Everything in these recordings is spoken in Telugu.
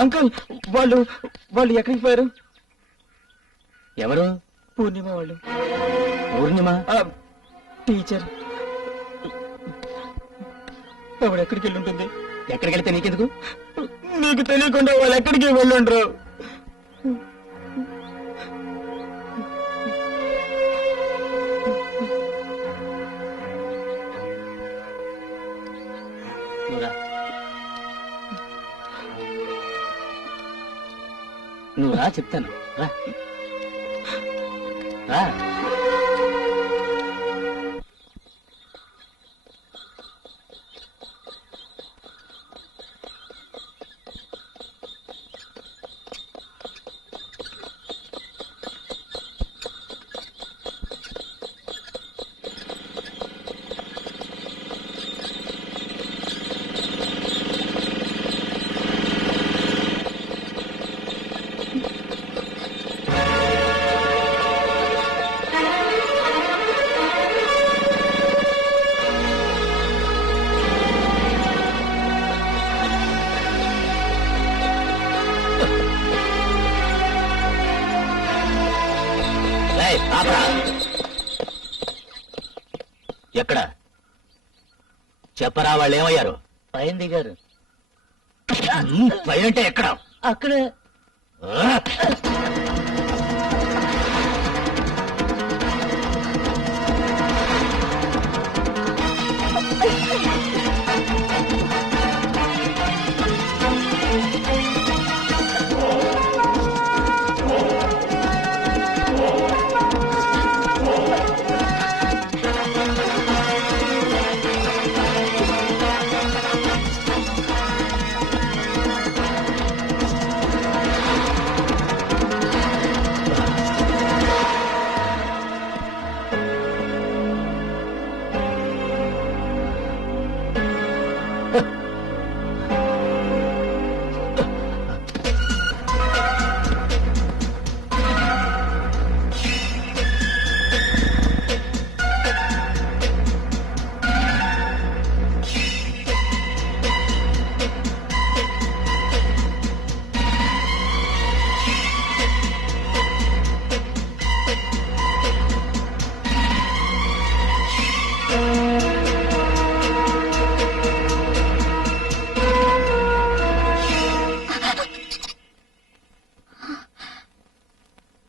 అంకుల్ వాళ్ళు వాళ్ళు ఎక్కడికి పోయారు? ఎవరు? పూర్ణిమ వాళ్ళు. పూర్ణిమ టీచర్. ఆవిడ ఎక్కడికి వెళ్ళి ఉంటుంది? ఎక్కడికి వెళ్తే నీకెందుకు? నీకు తెలియకుండా వాళ్ళు ఎక్కడికి వెళ్ళుండ్రు. నువ్వు రా, చెప్తాను. రా రా. ఎక్కడ చెప్పరా? వాళ్ళు ఏమయ్యారు? పైన దిగారు. పైనంటే ఎక్కడ? అక్కడే.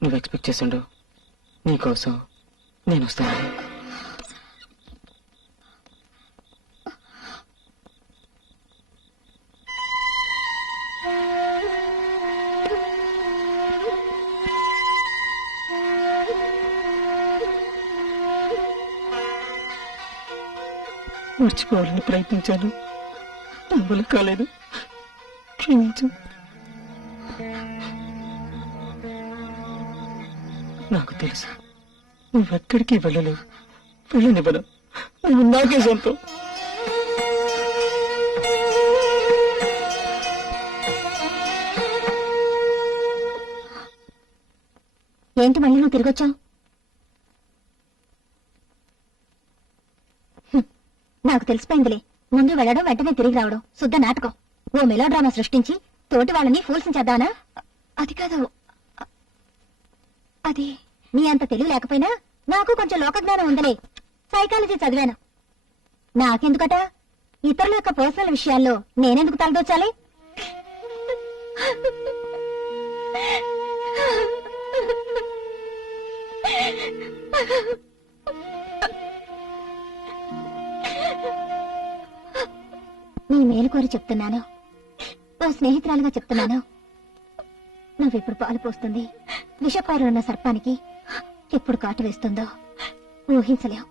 నువ్వు ఎక్స్పెక్ట్ చేసిండు నీకోసం నేను వస్తాను. మర్చిపోవాలని ప్రయత్నించాను, నా వల్ల కాలేదు. క్షమించు. నాకు తెలుసు నువ్వెక్కడికి వెళ్ళలేవు, వెళ్ళనివ్వను. నువ్వు నాకే సొంతం. ఏంటి మళ్ళీ నువ్వు తిరిగొచ్చావు? నాకు తెలిసిపోయిందిలే, ముందు వెళ్ళడం వెంటనే తిరిగి రావడం శుద్ధ నాటకం. ఓ మెలో డ్రామా సృష్టించి తోటి వాళ్ళని ఫూల్స్ చేద్దానా? అది కాదు, అది నీ అంత తెలివి లేకపోయినా నాకు కొంచెం లోకజ్ఞానం ఉందలే. సైకాలజీ చదివాను. నాకెందుకట ఇతరుల యొక్క పర్సనల్ విషయాల్లో నేనెందుకు తలదోచాలి? నీ మేలు కోరి చెప్తున్నాను, ఓ స్నేహితురాలుగా చెప్తున్నాను. నువ్వెప్పుడు పాలు పోస్తుంది విషపారు ఉన్న సర్పానికి ఎప్పుడు కాటు వేస్తుందో ఊహించలేవు.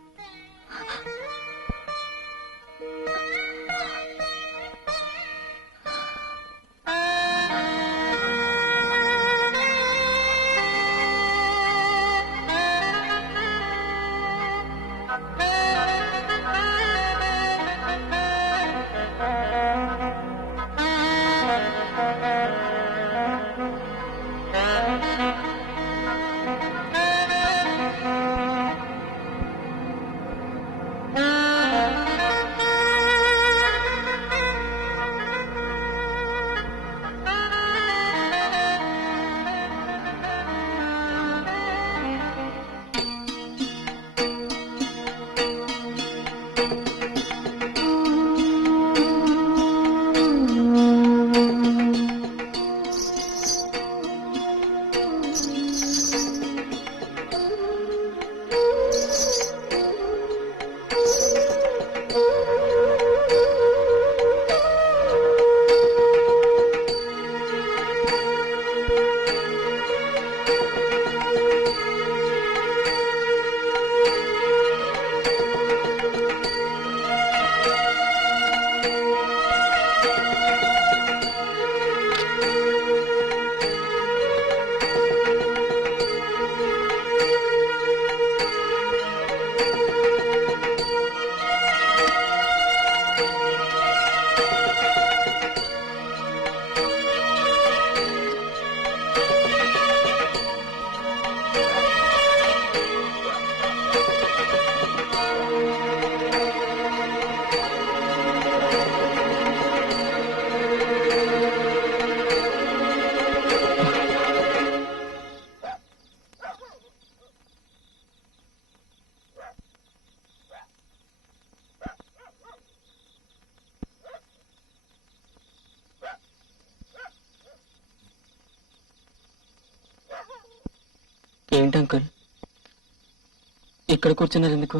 ఏంటి అంకుల్ ఇక్కడ కూర్చున్నారు ఎందుకు?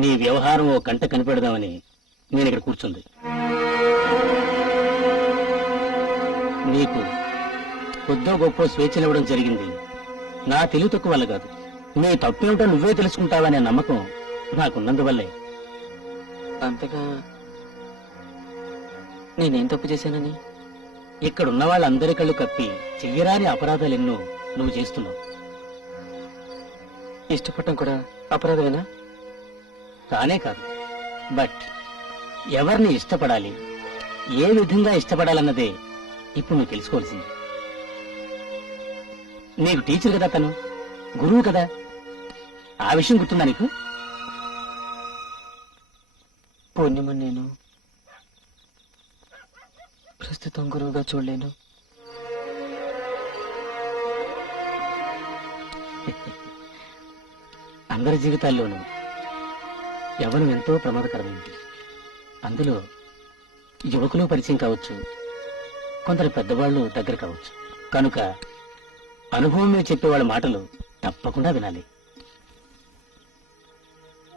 నీ వ్యవహారం ఓ కంట కనిపెడదామని నేను ఇక్కడ కూర్చుంది. నీకు కొద్దో గొప్ప స్వేచ్ఛనివ్వడం జరిగింది నా తెలివి తక్కువ వల్ల కాదు. నీ తప్పేమిటో నువ్వే తెలుసుకుంటావనే నమ్మకం నాకున్నందువల్లే. అంతగా నేనేం తప్పు చేశానని? ఇక్కడున్న వాళ్ళందరి కళ్ళు కప్పి చెయ్యరాని అపరాధాలెన్నో నువ్వు చేస్తున్నావు. ఇష్టపడటం కూడా అపరాధమేనా? కానే కాదు, బట్ ఎవరిని ఇష్టపడాలి, ఏ విధంగా ఇష్టపడాలన్నదే ఇప్పుడు నువ్వు తెలుసుకోవాల్సింది. నీకు టీచర్ కదా, తను గురువు కదా, ఆ విషయం గుర్తుందా నీకు? పూర్ణిమ నేను ప్రస్తుతం గురువుగా చూడలేను. అందరి జీవితాల్లోనూ యవ్వనం ఎంతో ప్రమాదకరమైంది. అందులో యువకులు పరిచయం కావచ్చు, కొందరు పెద్దవాళ్లు దగ్గర కావచ్చు. కనుక అనుభవం మీద చెప్పేవాళ్ళ మాటలు తప్పకుండా వినాలి.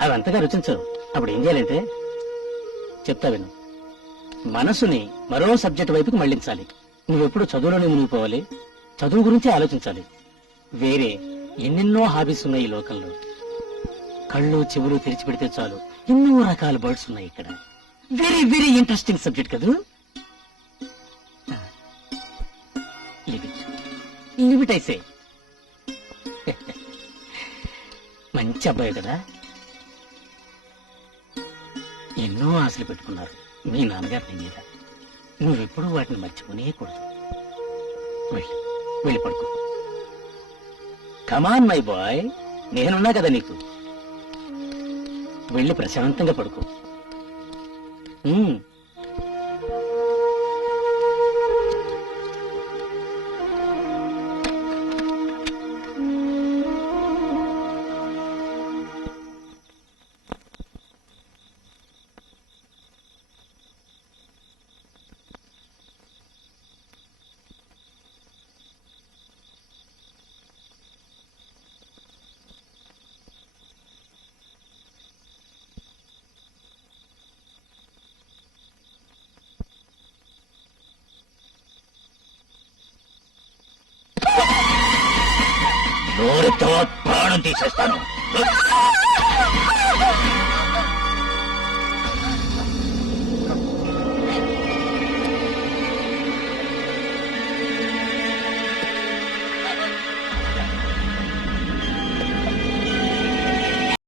అవి అంతగా రుచించవు. అప్పుడు ఏం చేయాలంటే చెప్తా విను. మనసుని మరో సబ్జెక్ట్ వైపుకి మళ్లించాలి. నువ్వెప్పుడు చదువులోనే మునిగిపోవాలి, చదువు గురించి ఆలోచించాలి. వేరే ఎన్నెన్నో హాబీస్ ఉన్నాయి ఈ లోకంలో. కళ్ళు చెవులు తెరిచిపెడితే చాలు ఎన్నో రకాల బర్డ్స్ ఉన్నాయి ఇక్కడ. వెరీ వెరీ ఇంట్రెస్టింగ్ సబ్జెక్ట్ కదూ. లిమిట్ అయితే మంచి అబ్బాయి కదా. ఎన్నో ఆశలు పెట్టుకున్నారు మీ నాన్నగారు నీ మీద. నువ్వెప్పుడూ వాటిని మర్చిపోనేకూడదు. వెళ్ళి వెళ్ళి పడుకో. కమాన్ మై బాయ్, నేనున్నా కదా నీకు. వెళ్ళి ప్రశాంతంగా పడుకో. నోరుతో ప్రాణం తీసేస్తాను.